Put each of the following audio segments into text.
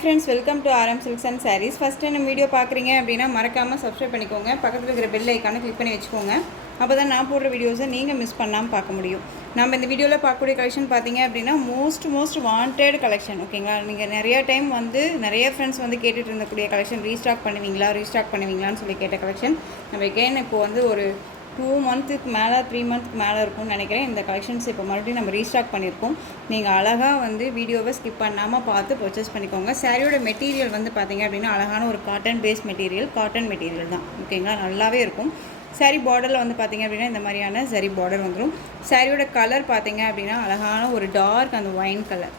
Friends, welcome to RM Silks and Sarees. First நம்ம video பார்க்குறீங்க அப்படின்னா மறக்காமல் சப்ஸ்கிரைப் பண்ணிக்கோங்க. பக்கத்தில் இருக்கிற பெல் ஐக்கானை கிளிக் பண்ணி வச்சுக்கோங்க. அப்போ தான் நான் போடுற வீடியோஸை நீங்கள் மிஸ் பண்ணாமல் பார்க்க முடியும். நம்ம இந்த வீடியோவில் பார்க்கக்கூடிய கலெக்ஷன் பார்த்தீங்க அப்படின்னா மோஸ்ட் வாண்டட் கலெக்ஷன். ஓகேங்களா, நீங்கள் நிறைய டைம் நிறைய ஃப்ரெண்ட்ஸ் கேட்டுட்டு இருந்தக்கூடிய கலெக்ஷன் ரீஸ்டாக் பண்ணுவீங்களான்னு சொல்லி கேட்ட கலெக்ஷன் நம்ம எகைன் இப்போ ஒரு 2 மந்த்துக்கு மேலே 3 மந்த்துக்கு மேலே இருக்கும்னு நினைக்கிறேன். இந்த கலெக்ஷன்ஸ் இப்போ மறுபடியும் நம்ம ரீஸ்டாக் பண்ணியிருக்கோம். நீங்கள் அழகாக வீடியோவை ஸ்கிப் பண்ணாமல் பார்த்து பர்ச்சேஸ் பண்ணிக்கோங்க. சாரியோட மெட்டீரியல் பார்த்தீங்க அப்படின்னா அழகான ஒரு காட்டன் பேஸ் காட்டன் மெட்டீரியல் தான். ஓகேங்களா, நல்லாவே இருக்கும். சாரீ பார்டரில் பார்த்தீங்க அப்படின்னா இந்த மாதிரியான சரி பார்டர் வந்துடும். சாரியோட கலர் பார்த்தீங்க அப்படின்னா அழகான ஒரு டார்க் அந்த ஒயின் கலர்.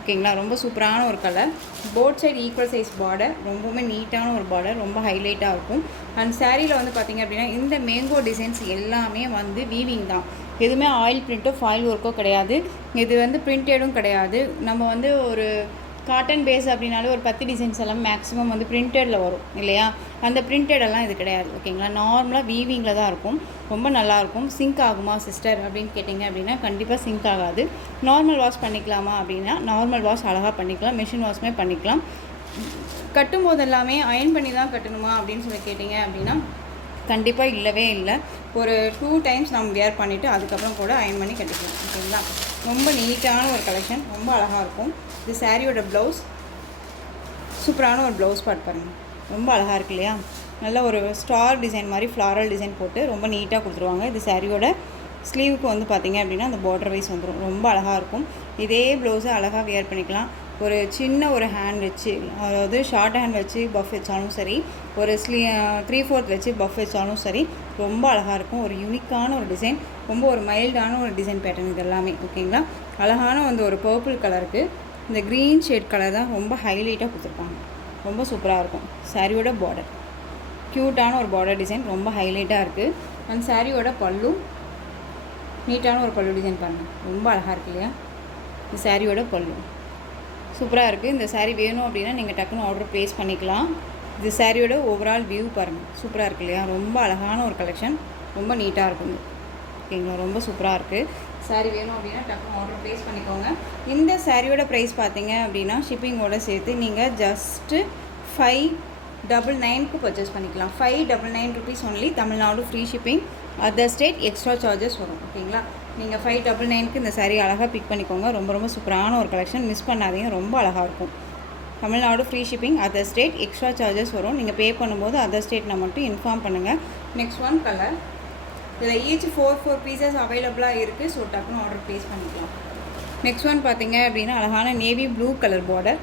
ஓகேங்களா, ரொம்ப சூப்பரான ஒரு colour. Both side equal size border, ரொம்பவுமே நீட்டான ஒரு பார்டர், ரொம்ப ஹைலைட்டாக இருக்கும். அண்ட் சாரியில் பார்த்தீங்க அப்படின்னா இந்த மேங்கோ டிசைன்ஸ் எல்லாமே வீவிங் தான். எதுவுமே ஆயில் பிரிண்ட்டோ ஃபாயில் ஒர்க்கோ கிடையாது. இது பிரிண்டடும் கிடையாது. நம்ம ஒரு காட்டன் பேஸ் அப்படின்னாலே ஒரு 10 டிசைன்ஸ் எல்லாம் மேக்ஸிமம் பிரிண்டடில் வரும் இல்லையா, அந்த பிரிண்டடெல்லாம் இது கிடையாது. ஓகேங்களா, நார்மலாக வீவிங்கில் தான் இருக்கும். ரொம்ப நல்லாயிருக்கும். சிங்க் ஆகுமா சிஸ்டர் அப்படின்னு கேட்டிங்க அப்படின்னா கண்டிப்பாக சிங்க் ஆகாது. நார்மல் வாஷ் பண்ணிக்கலாமா அப்படின்னா நார்மல் வாஷ் அழகாக பண்ணிக்கலாம். மிஷின் வாஷ்மே பண்ணிக்கலாம். கட்டும் போது எல்லாமே அயன் பண்ணி தான் கட்டணுமா அப்படின்னு சொல்லி கேட்டிங்க அப்படின்னா கண்டிப்பாக இல்லவே இல்லை. ஒரு 2 டைம்ஸ் நம்ம வியர் பண்ணிவிட்டு அதுக்கப்புறம் கூட அயன் பண்ணி கட்டிக்கலாம். ஓகேங்களா, ரொம்ப நீட்டான ஒரு கலெக்ஷன், ரொம்ப அழகாக இருக்கும். இது சாரியோட ப்ளவுஸ், சூப்பரான ஒரு ப்ளவுஸ் பார்ட் பாருங்கள், ரொம்ப அழகாக இருக்கு இல்லையா. நல்ல ஒரு ஸ்டார் டிசைன் மாதிரி ஃப்ளாரல் டிசைன் போட்டு ரொம்ப நீட்டாக கொடுத்துருவாங்க. இது சாரியோட ஸ்லீவுக்கு பார்த்தீங்க அப்படின்னா அந்த பார்டர் வைஸ் வந்துடும். ரொம்ப அழகாக இருக்கும். இதே ப்ளவுஸை அழகாக வியர் பண்ணிக்கலாம். ஒரு சின்ன ஒரு ஹேண்ட் வச்சு, அதாவது ஷார்ட் ஹேண்ட் வச்சு பஃப் வச்சாலும் சரி, ஒரு 3/4 வச்சு பஃப் வச்சாலும் சரி, ரொம்ப அழகாக இருக்கும். ஒரு யூனிக்கான ஒரு டிசைன், ரொம்ப ஒரு மைல்டான ஒரு டிசைன் பேட்டர்ன் இது எல்லாமே. ஓகேங்களா, அழகான ஒரு பர்பிள் கலருக்கு இந்த க்ரீன் ஷேட் கலர் தான் ரொம்ப ஹைலைட்டாக கொடுத்துருப்பாங்க. ரொம்ப சூப்பராக இருக்கும். சாரியோட பார்டர் க்யூட்டான ஒரு பார்டர் டிசைன், ரொம்ப ஹைலைட்டாக இருக்குது. அந்த சாரியோட பல்லு நீட்டான ஒரு பல்லு டிசைன் பாருங்கள், ரொம்ப அழகாக இருக்கு இல்லையா. இந்த சாரியோட பல்லு சூப்பராக இருக்குது. இந்த சாரீ வேணும் அப்படின்னா நீங்கள் டக்குன்னு ஆர்டர் ப்ளேஸ் பண்ணிக்கலாம். இது சாரியோட ஓவரால் வியூ பாருங்கள், சூப்பராக இருக்குது இல்லையா. ரொம்ப அழகான ஒரு கலெக்ஷன், ரொம்ப நீட்டாக இருக்குங்க. ஓகேங்களா, ரொம்ப சூப்பராக இருக்குது. சாரீ வேணும் அப்படின்னா டக்குன்னு ஆர்டர் ப்ளேஸ் பண்ணிக்கோங்க. இந்த சாரியோட ப்ரைஸ் பார்த்தீங்க அப்படின்னா ஷிப்பிங்கோடு சேர்த்து நீங்கள் ஜஸ்ட்டு 599க்கு பர்ச்சேஸ் பண்ணிக்கலாம். 599 rupees only. Tamil Nadu free shipping, other state extra charges வரும். ஓகேங்களா, நீங்கள் 599க்கு இந்த சாரீ அழகாக பிக் பண்ணிக்கோங்க. ரொம்ப சூப்பரான ஒரு கலெக்ஷன், மிஸ் பண்ணாதீங்க, ரொம்ப அழகாக இருக்கும். Tamil Nadu free shipping, other state extra charges வரும். நீங்கள் பே பண்ணும்போது அதர் ஸ்டேட்னா மட்டும் இன்ஃபார்ம் பண்ணுங்கள். நெக்ஸ்ட் ஒன் கலர், இதில் ஈச் 4 பீசஸ் அவைலபிளாக இருக்குது. ஸோ டக்குன்னு ஆர்டர் ப்ளேஸ் பண்ணிக்கலாம். நெக்ஸ்ட் ஒன் பார்த்தீங்க அப்படின்னா அழகான navy blue colour border,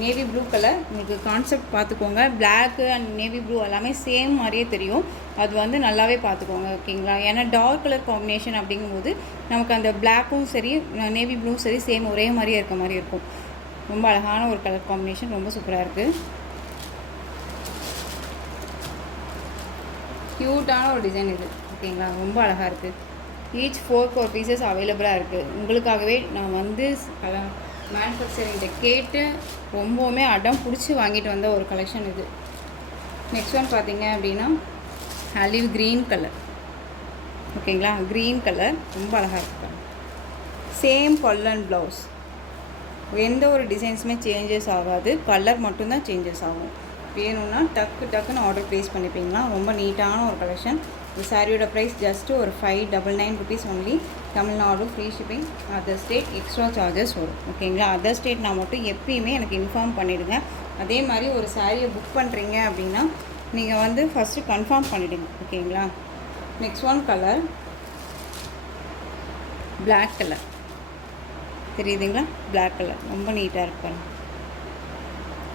navy blue colour. உங்களுக்கு கான்செப்ட் பார்த்துக்கோங்க. பிளாக்கு அண்ட் நேவி ப்ளூ எல்லாமே சேம் மாதிரியே தெரியும். அது நல்லாவே பார்த்துக்கோங்க. ஓகேங்களா, ஏன்னா டார்க் கலர் காம்பினேஷன் அப்படிங்கும்போது நமக்கு அந்த பிளாக்கும் சரி நேவி ப்ளூவும் சரி சேம் ஒரே மாதிரியே இருக்க மாதிரி இருக்கும். ரொம்ப அழகான ஒரு கலர் காம்பினேஷன், ரொம்ப சூப்பராக இருக்குது. க்யூட்டான ஒரு டிசைன் இது. ஓகேங்களா, ரொம்ப அழகாக இருக்குது. ஈச் 4 பீசஸ் அவைலபிளாக இருக்குது. உங்களுக்காகவே நான் மேனுஃபேக்சரிங்கிட்ட கேட்டு ரொம்பவுமே அடம் பிடிச்சி வாங்கிட்டு வந்த ஒரு கலெக்ஷன் இது. நெக்ஸ்ட் ஒன் பார்த்தீங்க அப்படின்னா ஆலிவ் க்ரீன் கலர். ஓகேங்களா, க்ரீன் கலர் ரொம்ப அழகாக இருக்கு. சேம் பல்லு அண்ட் ப்ளவுஸ், எந்த ஒரு டிசைன்ஸுமே சேஞ்சஸ் ஆகாது, கலர் மட்டும்தான் சேஞ்சஸ் ஆகும். வேணும்னா டக்குன்னு ஆர்டர் ப்ளேஸ் பண்ணிப்பீங்களா. ரொம்ப நீட்டான ஒரு கலெக்ஷன். இந்த சாரியோட ப்ரைஸ் ஜஸ்ட்டு ஒரு 599 rupees only. Tamil Nadu free shipping, other state extra charges வரும். ஓகேங்களா, அதர் ஸ்டேட்னா மட்டும் எப்பயுமே எனக்கு இன்ஃபார்ம் பண்ணிவிடுங்க. அதே மாதிரி ஒரு சாரியை புக் பண்ணுறீங்க அப்படின்னா நீங்கள் ஃபஸ்ட்டு கன்ஃபார்ம் பண்ணிவிடுங்க. ஓகேங்களா, next one colour black colour தெரியுதுங்களா. பிளாக் கலர் ரொம்ப நீட்டாக இருப்பாங்க.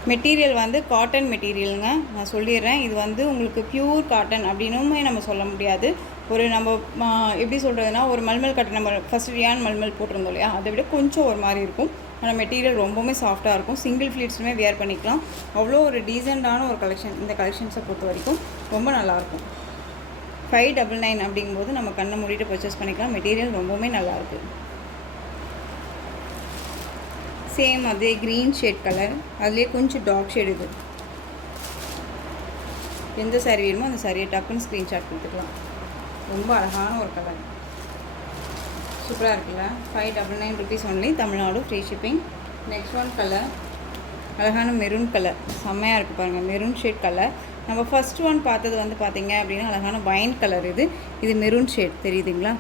மெட்டீரியல் காட்டன் மெட்டீரியலுங்க. நான் சொல்லிடுறேன், இது உங்களுக்கு ப்யூர் காட்டன் அப்படின்னுமே நம்ம சொல்ல முடியாது. நம்ம எப்படி சொல்கிறதுனா, ஒரு மல்மல் காட்டன் நம்ம ஃபஸ்ட் ரியான் மல்மல் போட்டிருந்தோம் இல்லையா, அதை விட கொஞ்சம் ஒரு மாதிரி இருக்கும். ஆனால் மெட்டீரியல் ரொம்பவுமே சாஃப்டாக இருக்கும். சிங்கிள் ஃப்ளீட்ஸுமே வியர் பண்ணிக்கலாம். அவ்வளோ ஒரு டீசெண்டான ஒரு கலெக்ஷன். இந்த கலெக்ஷன்ஸை பொறுத்த வரைக்கும் ரொம்ப நல்லாயிருக்கும். 599 அப்படிங்கும்போது நம்ம கண்ணை மூடிட்டு பர்ச்சேஸ் பண்ணிக்கலாம். மெட்டீரியல் ரொம்பவுமே நல்லாயிருக்கு. சேம் அதே க்ரீன் ஷேட் கலர், அதுலேயே கொஞ்சம் டார்க் ஷேட். இது எந்த சாரீ வேணுமோ அந்த சாரியை டக்குன்னு ஸ்க்ரீன்ஷாட் கொடுத்துக்கலாம். ரொம்ப அழகான ஒரு கலர், சூப்பராக இருக்குல்ல. 599 rupees only. Tamil Nadu free shipping. Next one colour அழகான மெரூன் கலர் செம்மையாக இருக்குது பாருங்கள். Maroon shade colour. நம்ம ஃபர்ஸ்ட் ஒன் பார்த்தது வந்து பார்த்திங்க அப்படின்னா அழகான வைன் கலர். இது மெரூன் ஷேட் தெரியுதுங்களா?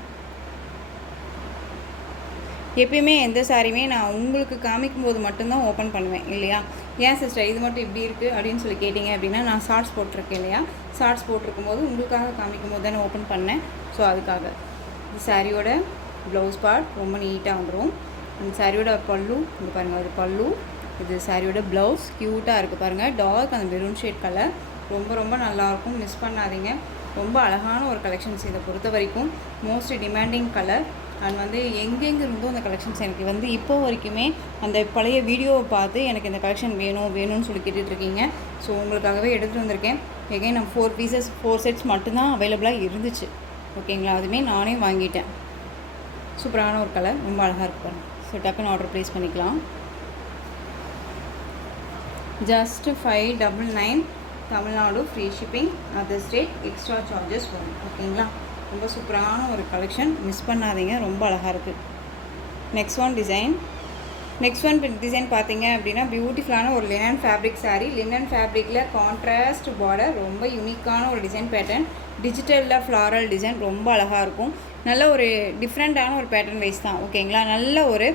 எப்பயுமே எந்த சாரியுமே நான் உங்களுக்கு காமிக்கும் போது மட்டும்தான் ஓப்பன் பண்ணுவேன் இல்லையா? ஏன் சிஸ்டர் இது மட்டும் இப்படி இருக்குது அப்படின்னு சொல்லி கேட்டிங்க அப்படின்னா, நான் ஷார்ட்ஸ் போட்டிருக்கேன் இல்லையா? ஷார்ட்ஸ் போட்டிருக்கும் போது உங்களுக்காக காமிக்கும் போது தானே ஓப்பன் பண்ணேன். ஸோ அதுக்காக. இந்த சாரியோட ப்ளவுஸ் பார்ட் ரொம்ப நீட்டாக வந்துடும். அந்த சாரியோட பல்லு இங்கே பாருங்கள், அது பல்லு. இது சாரியோட ப்ளவுஸ் க்யூட்டாக இருக்குது பாருங்கள். டார்க் அந்த மெரூன் ஷேட் கலர் ரொம்ப ரொம்ப நல்லாயிருக்கும். மிஸ் பண்ணாதீங்க. ரொம்ப அழகான ஒரு கலெக்ஷன்ஸ் இதை பொறுத்த வரைக்கும். Most demanding colour. அண்ட் வந்து எங்கெங்கே இருந்தோ அந்த கலெக்ஷன்ஸ் எனக்கு வந்து இப்போ வரைக்குமே அந்த பழைய வீடியோவை பார்த்து எனக்கு இந்த கலெக்ஷன் வேணும்னு சொல்லி கேட்டுட்ருக்கீங்க. ஸோ உங்களுக்காகவே எடுத்துகிட்டு வந்திருக்கேன். எகைன் நம்ம 4 பீசஸ் 4 செட்ஸ் மட்டும்தான் அவைலபிளாக இருந்துச்சு. ஓகேங்களா? அதுவுமே நானே வாங்கிட்டேன். சூப்பரான ஒரு கலர், ரொம்ப அழகாக இருக்கும். ஸோ டக்குன்னு ஆர்டர் ப்ளேஸ் பண்ணிக்கலாம். Just 599 Tamil Nadu, free shipping, other state extra charges வரும். ஓகேங்களா? ரொம்ப சூப்பரான ஒரு கலெக்ஷன், மிஸ் பண்ணாதீங்க. ரொம்ப அழகாக இருக்குது. நெக்ஸ்ட் ஒன் டிசைன் பார்த்தீங்க அப்படின்னா பியூட்டிஃபுல்லான ஒரு லினன் ஃபேப்ரிக் சாரீ. லினன் ஃபேப்ரிக்கில் கான்ட்ராஸ்ட் பார்டர், ரொம்ப யூனிக்கான ஒரு டிசைன் பேட்டர்ன். டிஜிட்டலில் ஃப்ளாரல் டிசைன் ரொம்ப அழகாக இருக்கும். நல்ல ஒரு டிஃப்ரெண்ட்டான ஒரு பேட்டர்ன் வைஸ் தான். ஓகேங்களா? நல்ல ஒரு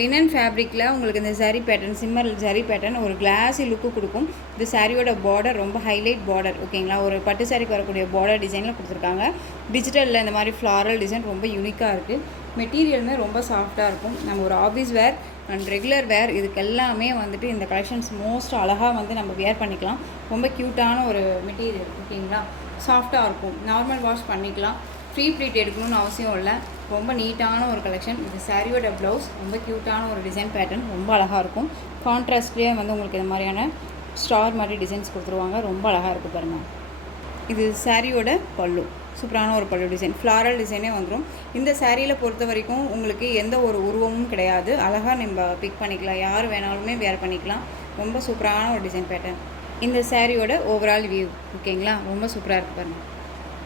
லினன் ஃபேப்ரிக்கில் உங்களுக்கு இந்த sari pattern, shimmer sari pattern ஒரு கிளாஸி லுக்கு கொடுக்கும். இந்த சாரியோட பார்டர் ரொம்ப ஹைலைட் பார்டர். ஓகேங்களா? ஒரு பட்டு சாரிக்கு வரக்கூடிய பார்டர் டிசைனில் கொடுத்துருக்காங்க. டிஜிட்டலில் இந்த மாதிரி ஃப்ளாரல் டிசைன் ரொம்ப யூனிக்காக இருக்குது. மெட்டீரியலுமே ரொம்ப சாஃப்டாக இருக்கும். நம்ம ஒரு ஆஃபீஸ் வேர் அண்ட் ரெகுலர் வேர் இதுக்கு எல்லாமே வந்துட்டு இந்த கலெக்ஷன்ஸ் மோஸ்ட் அழகாக வந்து நம்ம வேர் பண்ணிக்கலாம். ரொம்ப க்யூட்டான ஒரு மெட்டீரியல். ஓகேங்களா? சாஃப்டாக இருக்கும். நார்மல் வாஷ் பண்ணிக்கலாம். ஃப்ரீ ப்ளீட் எடுக்கணும்னு அவசியம் இல்லை. ரொம்ப நீட்டான ஒரு கலெக்ஷன். இது சாரியோட ப்ளவுஸ் ரொம்ப க்யூட்டான ஒரு டிசைன் பேட்டர்ன், ரொம்ப அழகாக இருக்கும். கான்ட்ராஸ்ட்லேயே வந்து உங்களுக்கு இந்த மாதிரியான ஸ்டார் மாதிரி டிசைன்ஸ் கொடுத்துருவாங்க. ரொம்ப அழகாக இருக்குது பாருங்கள். இது சாரியோட பல்லு, சூப்பரான ஒரு பல்லு டிசைன், ஃப்ளாரல் டிசைனே வந்துடும். இந்த சாரியில் பொறுத்த வரைக்கும் உங்களுக்கு எந்த ஒரு உருவமும் கிடையாது. அழகாக நம்ம பிக் பண்ணிக்கலாம். யார் வேணாலுமே வேர் பண்ணிக்கலாம். ரொம்ப சூப்பரான ஒரு டிசைன் பேட்டர்ன். இந்த சாரியோட ஓவரால் வியூ. ஓகேங்களா? ரொம்ப சூப்பராக இருக்குது பாருங்கள்.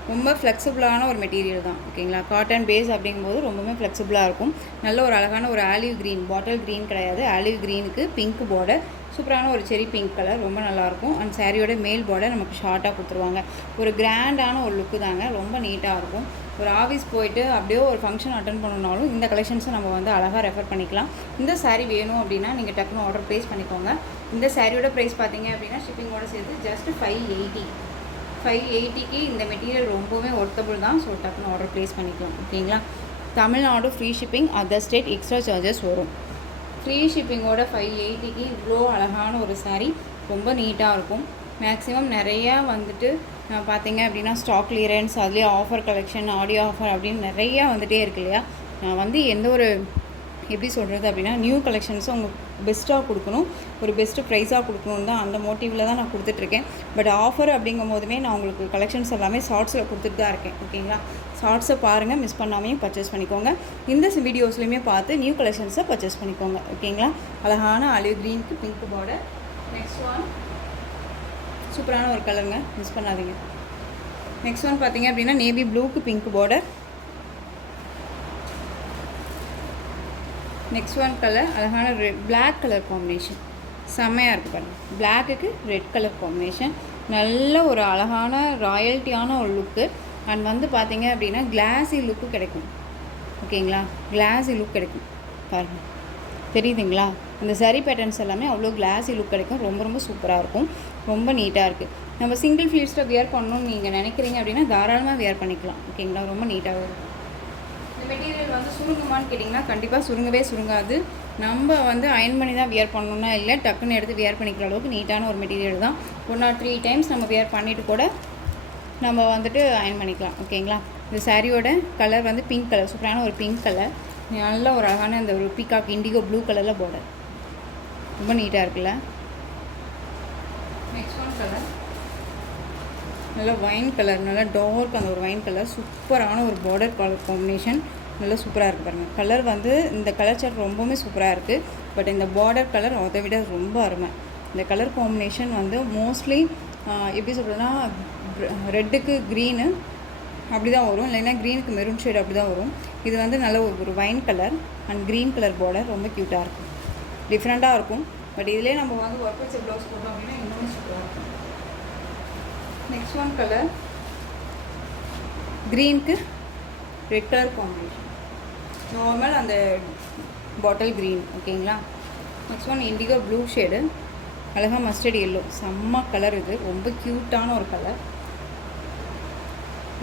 ரொம்ப ஃப்ளெக்சிபிளான ஒரு மெட்டீரியல் தான். ஓகேங்களா? காட்டன் பேஸ் அப்படிங்கும்போது ரொம்பவே ஃப்ளெக்சிபிளாக இருக்கும். நல்ல ஒரு அழகான ஒரு ஆலிவ் க்ரீன், பாட்டில் க்ரீன் கிடையாது, ஆலிவ் க்ரீனுக்கு பிங்க் பார்டர், சூப்பரான ஒரு செரி பிங்க் கலர், ரொம்ப நல்லாயிருக்கும். அண்ட் சாரியோட மேல் பார்டர் நமக்கு ஷார்ட்டாக கொடுத்துருவாங்க. ஒரு கிராண்டான ஒரு லுக்கு தாங்க, ரொம்ப நீட்டாக இருக்கும். ஒரு ஆஃபீஸ் போயிட்டு அப்படியே ஒரு ஃபங்க்ஷன் அட்டன் பண்ணணுன்னாலும் இந்த கலெக்ஷன்ஸை நம்ம வந்து அழகாக ரெஃபர் பண்ணிக்கலாம். இந்த சாரீ வேணும் அப்படின்னா நீங்கள் டக்குன்னு ஆர்டர் ப்ளேஸ் பண்ணிக்கோங்க. இந்த சாரியோட ப்ரைஸ் பார்த்தீங்க அப்படின்னா ஷிப்பிங்கோடு சேர்த்து ஜஸ்ட் 580க்கு இந்த மெட்டீரியல் ரொம்பவே ஒர்த்தபுள் தான். ஸோ டக்குன்னு ஆர்டர் ப்ளேஸ் பண்ணிக்கலாம். ஓகேங்களா? Tamil Nadu free shipping, other state extra charges வரும். ஃப்ரீ ஷிப்பிங்கோட 580க்கு இவ்வளோ அழகான ஒரு சாரீ, ரொம்ப நீட்டாக இருக்கும். மேக்ஸிமம் நிறையா வந்துட்டு பார்த்தீங்க அப்படின்னா ஸ்டாக் கிளியரன்ஸ், அதுலேயே ஆஃபர் கலெக்ஷன், ஆடியோ ஆஃபர் அப்படின்னு நிறையா வந்துகிட்டே இருக்கு இல்லையா? நான் வந்து எந்த ஒரு எப்படி சொல்கிறது அப்படின்னா நியூ கலெக்ஷன்ஸும் உங்களுக்கு பெஸ்ட்டாக கொடுக்கணும், ஒரு பெஸ்ட்டு ப்ரைஸாக கொடுக்கணும் தான், அந்த மோட்டிவில் தான் நான் கொடுத்துட்ருக்கேன். பட் ஆஃபர் அப்படிங்கும் போதுமே நான் உங்களுக்கு கலெக்ஷன்ஸ் எல்லாமே ஷார்ட்ஸில் கொடுத்துட்டு தான் இருக்கேன். ஓகேங்களா? ஷார்ட்ஸை பாருங்கள், மிஸ் பண்ணாமையும் பர்ச்சேஸ் பண்ணிக்கோங்க. இந்த வீடியோஸ்லையுமே பார்த்து நியூ கலெக்ஷன்ஸை பர்ச்சேஸ் பண்ணிக்கோங்க. ஓகேங்களா? அழகான ஆலிவ் க்ரீனுக்கு பிங்க் பார்டர். நெக்ஸ்ட் ஒன் சூப்பரான ஒரு கலருங்க, மிஸ் பண்ணாதீங்க. நெக்ஸ்ட் ஒன் பார்த்தீங்க அப்படின்னா நேவி ப்ளூக்கு pink border. Next one colour அழகான பிளாக் கலர் காம்பினேஷன், செம்மையாக இருக்குது பாருங்கள். பிளாக்குக்கு ரெட் கலர் காம்பினேஷன், நல்ல ஒரு அழகான ராயல்ட்டியான ஒரு லுக்கு. அண்ட் வந்து பார்த்தீங்க அப்படின்னா கிளாஸி லுக்கு கிடைக்கும். ஓகேங்களா? கிளாஸி லுக் கிடைக்கும் பாருங்கள், தெரியுதுங்களா? இந்த சாரீ பேட்டர்ன்ஸ் எல்லாமே அவ்வளோ கிளாஸி லுக் கிடைக்கும். ரொம்ப ரொம்ப சூப்பராக இருக்கும், ரொம்ப நீட்டாக இருக்குது. நம்ம சிங்கிள் ஃப்ளீட்ஸில் வியர் பண்ணணும்னு நீங்கள் நினைக்கிறீங்க அப்படின்னா தாராளமாக வியர் பண்ணிக்கலாம். ஓகேங்களா? ரொம்ப நீட்டாக இருக்கும். இந்த மெட்டீரியல் வந்து சுருங்குமான்னு கேட்டிங்கன்னா கண்டிப்பாக சுருங்காது. நம்ம வந்து அயன் பண்ணி தான் வியர் பண்ணணுன்னா இல்லை, டக்குன்னு எடுத்து வியர் பண்ணிக்கிற அளவுக்கு நீட்டான ஒரு மெட்டீரியல் தான். 1 or 3 times நம்ம வியர் பண்ணிவிட்டு கூட நம்ம வந்துட்டு அயன் பண்ணிக்கலாம். ஓகேங்களா? இந்த சாரியோட கலர் வந்து பிங்க் கலர், சூப்பரான ஒரு பிங்க் கலர், நல்ல ஒரு அழகான அந்த ஒரு பீகாக் இண்டிகோ ப்ளூ கலரில் பார்டர், ரொம்ப நீட்டாக இருக்குல்ல? நெக்ஸ்ட் ஒன் கலர் நல்லா வைன் கலர், நல்லா டார்க் அந்த ஒரு வைன் கலர், சூப்பரான ஒரு பார்டர் கலர் காம்பினேஷன், நல்லா சூப்பராக இருக்குது பாருங்கள். கலர் வந்து இந்த கலர் சார்ட் ரொம்பவுமே சூப்பராக இருக்குது. பட் இந்த பார்டர் கலர் அதை விட ரொம்ப அருமை. இந்த கலர் காம்பினேஷன் வந்து மோஸ்ட்லி எப்படி சொல்கிறதுனா ரெட்டுக்கு க்ரீனு அப்படி தான் வரும், இல்லைன்னா க்ரீனுக்கு மெரூன் ஷேட் அப்படி தான் வரும். இது வந்து நல்ல ஒரு wine colour and green colour border, ரொம்ப க்யூட்டாக இருக்கும், டிஃப்ரெண்ட்டாக இருக்கும். பட் இதிலே நம்ம வந்து ஒர்க் வச்ச ப்ளவுஸ் போட்டோம் அப்படின்னா இன்னும் சூப்பராக இருக்கும். நெக்ஸ்ட் ஒன் கலர் க்ரீனுக்கு ரெட் கலர் காம்பினேஷன், நார்மல் அந்த பாட்டில் க்ரீன். ஓகேங்களா. Next one indigo blue shade, அழகாக மஸ்டர்ட் எல்லோ, செம்ம கலர். இது ரொம்ப க்யூட்டான ஒரு கலர்.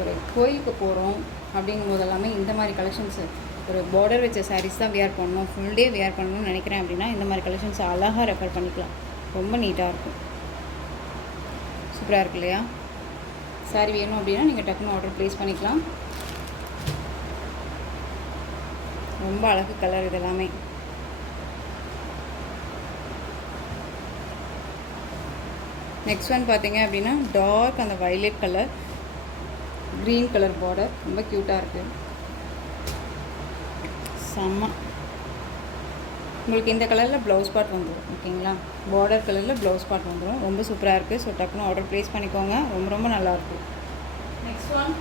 ஒரு கோயிலுக்கு போகிறோம் அப்படிங்கும் போது எல்லாமே இந்த மாதிரி கலெக்ஷன்ஸு, ஒரு பார்டர் வச்ச சாரீஸ் தான் வியர் பண்ணணும், ஃபுல் டே வியர் பண்ணணும்னு நினைக்கிறேன் அப்படின்னா இந்த மாதிரி கலெக்ஷன்ஸ் அழகாக ரெஃபர் பண்ணிக்கலாம். ரொம்ப நீட்டாக இருக்கும், சூப்பராக இருக்கு இல்லையா. சாரீ வேணும் அப்படின்னா நீங்கள் டக்குன்னு ஆர்டர் ப்ளேஸ் பண்ணிக்கலாம். ரொம்ப அழகு கலர் இது எல்லாமே. நெக்ஸ்ட் ஒன் பார்த்தீங்க அப்படின்னா டார்க் அந்த violet colour, green colour border, ரொம்ப க்யூட்டாக இருக்குது, செம்ம. உங்களுக்கு இந்த கலரில் ப்ளவுஸ் பார்ட் வந்துடும். ஓகேங்களா. பார்டர் கலரில் ப்ளவுஸ் பார்ட் வந்துடும், ரொம்ப சூப்பராக இருக்குது. ஸோ டக்குன்னு ஆர்டர் ப்ளேஸ் பண்ணிக்கோங்க, ரொம்ப ரொம்ப நல்லாயிருக்கும். நெக்ஸ்ட் ஒன்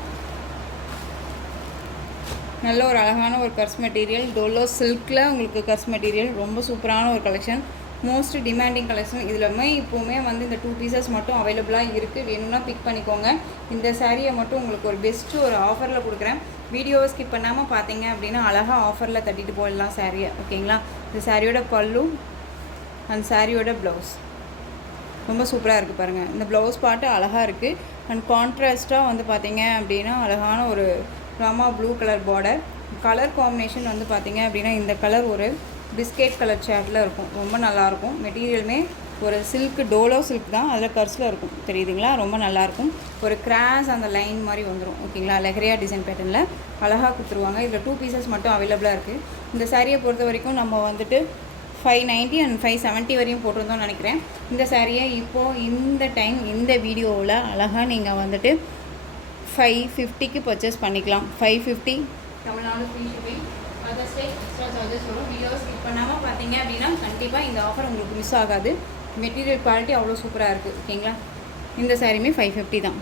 நல்ல ஒரு அழகான ஒரு கர்ஸ் மெட்டீரியல், டோலோ சில்கில் உங்களுக்கு கர்ஸ் மெட்டீரியல், ரொம்ப சூப்பரான ஒரு கலெக்ஷன், மோஸ்ட் டிமாண்டிங் கலெக்ஷன். இதிலுமே இப்போவுமே வந்து இந்த 2 பீசஸ் மட்டும் அவைலபிளாக இருக்குது, வேணும்னா பிக் பண்ணிக்கோங்க. இந்த சாரியை மட்டும் உங்களுக்கு ஒரு பெஸ்ட்டு ஒரு ஆஃபரில் கொடுக்குறேன். வீடியோவை ஸ்கிப் பண்ணாமல் பார்த்தீங்க அப்படின்னா அழகாக ஆஃபரில் தட்டிட்டு போயிடலாம் சாரியை. ஓகேங்களா. இந்த சாரியோட பல்லு அண்ட் சாரியோட ப்ளவுஸ் ரொம்ப சூப்பராக இருக்குது பாருங்கள். இந்த ப்ளவுஸ் பாட்டு அழகாக இருக்குது. அண்ட் கான்ட்ராஸ்ட்டாக வந்து பார்த்தீங்க அப்படின்னா அழகான ஒரு Rama blue colour border. Colour combination வந்து பார்த்தீங்க அப்படின்னா இந்த கலர் ஒரு பிஸ்கெட் கலர் ஷேட்டில் இருக்கும், ரொம்ப நல்லாயிருக்கும். மெட்டீரியலுமே ஒரு சில்க், டோலோ சில்க் தான், அதில் கர்ஸில் இருக்கும், தெரியுதுங்களா. ரொம்ப நல்லாயிருக்கும். ஒரு கிராஸ் அந்த லைன் மாதிரி வந்துடும். ஓகேங்களா. லெஹரியா டிசைன் பேட்டர்னில் அழகாக கொடுத்துருவாங்க. இதில் 2 பீசஸ் மட்டும் அவைலபிளாக இருக்குது. இந்த சாரியை பொறுத்த வரைக்கும் நம்ம வந்துட்டு 590 அண்ட் 570 வரையும் போட்டிருந்தோம்னு நினைக்கிறேன். இந்த சாரியை இப்போது இந்த டைம் இந்த வீடியோவில் அழகாக நீங்கள் வந்துட்டு 550க்கு பர்ச்சேஸ் பண்ணிக்கலாம். 550 Tamil Nadu free shipping, other state extra charges வரும். வீடியோவை ஸ்கிப் பண்ணாமல் பார்த்தீங்க அப்படின்னா கண்டிப்பாக இந்த ஆஃபர் உங்களுக்கு மிஸ் ஆகாது. மெட்டீரியல் குவாலிட்டி அவ்வளோ சூப்பராக இருக்குது. ஓகேங்களா. இந்த சாரியுமே 550 தான்.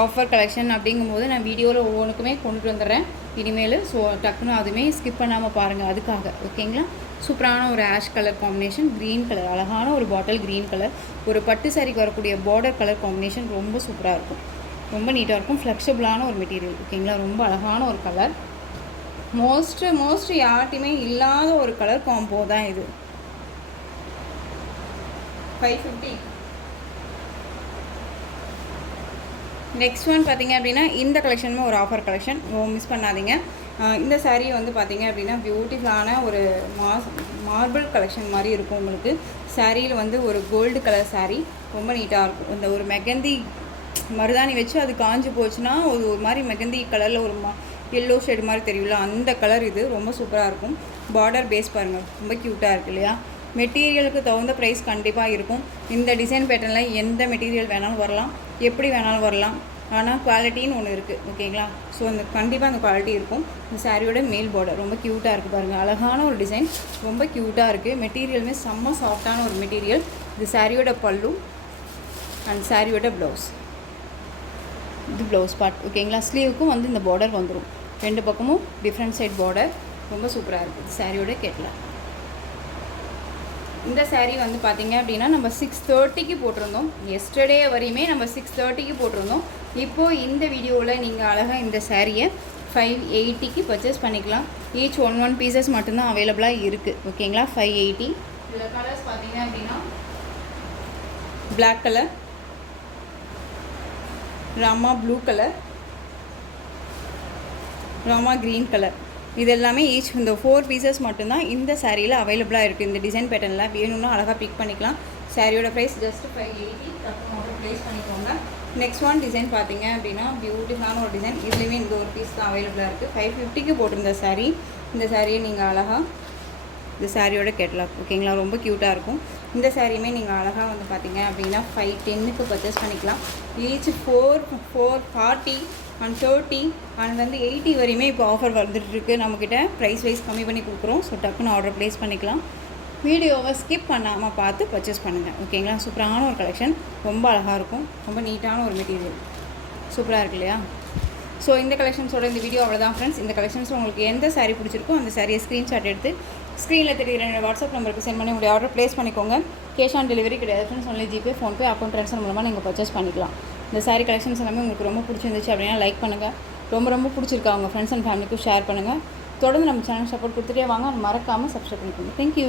ஆஃபர் கலெக்ஷன் அப்படிங்கும்போது நான் வீடியோவில் ஒவ்வொன்றுக்குமே கொண்டுட்டு வந்துடுறேன் இனிமேல். ஸோ டக்குன்னு அதுவுமே ஸ்கிப் பண்ணாமல் பாருங்கள் அதுக்காக. ஓகேங்களா. சூப்பரான ஒரு ash colour combination, green colour, அழகான ஒரு பாட்டில் க்ரீன் கலர், ஒரு பட்டு சாரிக்கு வரக்கூடிய பார்டர் கலர் காம்பினேஷன் ரொம்ப சூப்பராக இருக்கும், ரொம்ப நீட்டாக இருக்கும். ஃப்ளெக்சிபிளான ஒரு மெட்டீரியல். ஓகேங்களா. ரொம்ப அழகான ஒரு கலர், மோஸ்ட் யார்ட்டையுமே இல்லாத ஒரு கலர் காம்போ தான் இது. 550. நெக்ஸ்ட் ஒன் பார்த்தீங்க அப்படின்னா இந்த கலெக்ஷனுமே ஒரு ஆஃபர் கலெக்ஷன், மிஸ் பண்ணாதீங்க. இந்த சாரியை வந்து பார்த்தீங்க அப்படின்னா பியூட்டிஃபுல்லான ஒரு மார்பிள் கலெக்ஷன் மாதிரி இருக்கும் உங்களுக்கு. சாரியில் வந்து ஒரு கோல்டு கலர் சாரீ, ரொம்ப நீட்டாக இருக்கும். இந்த ஒரு மெகந்தி மருதாணி வச்சு அது காஞ்சி போச்சுன்னா ஒரு மாதிரி மெகந்தி கலரில் ஒரு எல்லோ ஷேடு மாதிரி தெரியும்ல, அந்த கலர். இது ரொம்ப சூப்பராக இருக்கும். பார்டர் பேஸ் பாருங்கள், ரொம்ப க்யூட்டாக இருக்குது இல்லையா. மெட்டீரியலுக்கு தகுந்த ப்ரைஸ் கண்டிப்பாக இருக்கும். இந்த டிசைன் பேட்டர்னில் எந்த மெட்டீரியல் வேணாலும் வரலாம், எப்படி வேணாலும் வரலாம், ஆனால் குவாலிட்டின்னு ஒன்று இருக்குது. ஓகேங்களா. ஸோ அந்த கண்டிப்பாக அந்த குவாலிட்டி இருக்கும். இந்த சாரியோட மேல் பார்டர் ரொம்ப க்யூட்டாக இருக்குது பாருங்கள், அழகான ஒரு டிசைன், ரொம்ப க்யூட்டாக இருக்குது. மெட்டீரியலுமே செம்ம சாஃப்டான ஒரு மெட்டீரியல். இது சாரியோட பல்லு அண்ட் சாரியோட ப்ளவுஸ், இது ப்ளவுஸ் பார்ட். ஓகேங்களா. ஸ்லீவுக்கும் வந்து இந்த பார்டர் வந்துடும், 2 பக்கமும் டிஃப்ரெண்ட் சைட் பார்டர், ரொம்ப சூப்பராக இருக்குது. சாரியோட கேட்கலாம். இந்த சாரீ வந்து பார்த்திங்க அப்படின்னா நம்ம 630க்கு போட்டிருந்தோம். எஸ்டர்டே வரையுமே நம்ம 630க்கு போட்டிருந்தோம். இப்போது இந்த வீடியோவில் நீங்கள் அழகாக இந்த சாரியை 580க்கு பர்ச்சேஸ் பண்ணிக்கலாம். ஈச் 1 பீசஸ் மட்டும்தான் அவைலபிளாக இருக்குது. ஓகேங்களா. 580. இதில் கலர்ஸ் பார்த்தீங்க அப்படின்னா பிளாக் கலர், ராமா ப்ளூ கலர், ராமா க்ரீன் கலர், இது எல்லாமே ஈச் இந்த 4 பீசஸ் மட்டும்தான் இந்த சாரியில் அவைலபிளாக இருக்குது. இந்த டிசைன் பேட்டர்னில் வேணும்னா அழகாக பிக் பண்ணிக்கலாம். சாரியோட ப்ரைஸ் ஜஸ்ட் 580. ஆர்டர் ப்ளேஸ் பண்ணிக்கோங்க. நெக்ஸ்ட் ஒன் டிசைன் பார்த்தீங்க அப்படின்னா பியூட்டிஃபுல்லான ஒரு டிசைன். இதுலேயுமே இந்த ஒரு பீஸ் தான் அவைலபிளாக இருக்குது. 550க்கு போட்டிருந்த சாரீ. இந்த சாரியை நீங்கள் அழகாக, இந்த சாரியோட கேட்லாக். ஓகேங்களா. ரொம்ப க்யூட்டாக இருக்கும். இந்த சாரியுமே நீங்கள் அழகாக வந்து பார்த்தீங்க அப்படின்னா 510க்கு பர்ச்சேஸ் பண்ணிக்கலாம். ஈச் 440 அண்ட் 30 அண்ட் வந்து 80 வரையுமே இப்போ ஆஃபர் வந்துட்டுருக்கு நம்மக்கிட்ட. ப்ரைஸ் வைஸ் கம்மி பண்ணி கொடுக்குறோம். ஸோ டக்குன்னு ஆர்டர் ப்ளேஸ் பண்ணிக்கலாம். வீடியோவை ஸ்கிப் பண்ணாமல் பார்த்து பர்ச்சேஸ் பண்ணுங்கள். ஓகேங்களா. சூப்பரான ஒரு கலெக்ஷன், ரொம்ப அழகாக இருக்கும், ரொம்ப நீட்டான ஒரு மெட்டீரியல், சூப்பராக இருக்கு இல்லையா. ஸோ இந்த கலெக்ஷன்ஸோட இந்த வீடியோ அவ்வளோதான் ஃப்ரெண்ட்ஸ். இந்த கலெக்ஷன்ஸ் உங்களுக்கு எந்த சாரீ பிடிச்சிருக்கோ அந்த சாரியை ஸ்க்ரீன்ஷாட் எடுத்து ஸ்க்ரீனில் தெரியுற என்னோட வாட்ஸ்அப் நம்பருக்கு சென்ட் பண்ணி உங்களுடைய ஆர்டர் ப்ளேஸ் பண்ணிக்கோங்க. கேஷ் ஆன் டெலிவரி கிடையாது friends. Only GPay, PhonePe, account transfer மூலமாக நீங்கள் பர்ச்சேஸ் பண்ணிக்கலாம். இந்த சாரீ கலெக்ஷன்ஸ் எல்லாமே உங்களுக்கு ரொம்ப பிடிச்சிருந்துச்சு அப்படின்னா லைக் பண்ணுங்கள். ரொம்ப பிடிச்சிருக்கா உங்கள் ஃப்ரெண்ட்ஸ் அண்ட் ஃபேமிலிக்கும் ஷேர் பண்ணுங்கள். தொடர்ந்து நம்ம சேனல் சப்போர்ட் கொடுத்துட்டே வாங்க. மறக்காமல் சப்ஸ்கிரைப் பண்ணிக்கோங்க. தேங்க்யூ.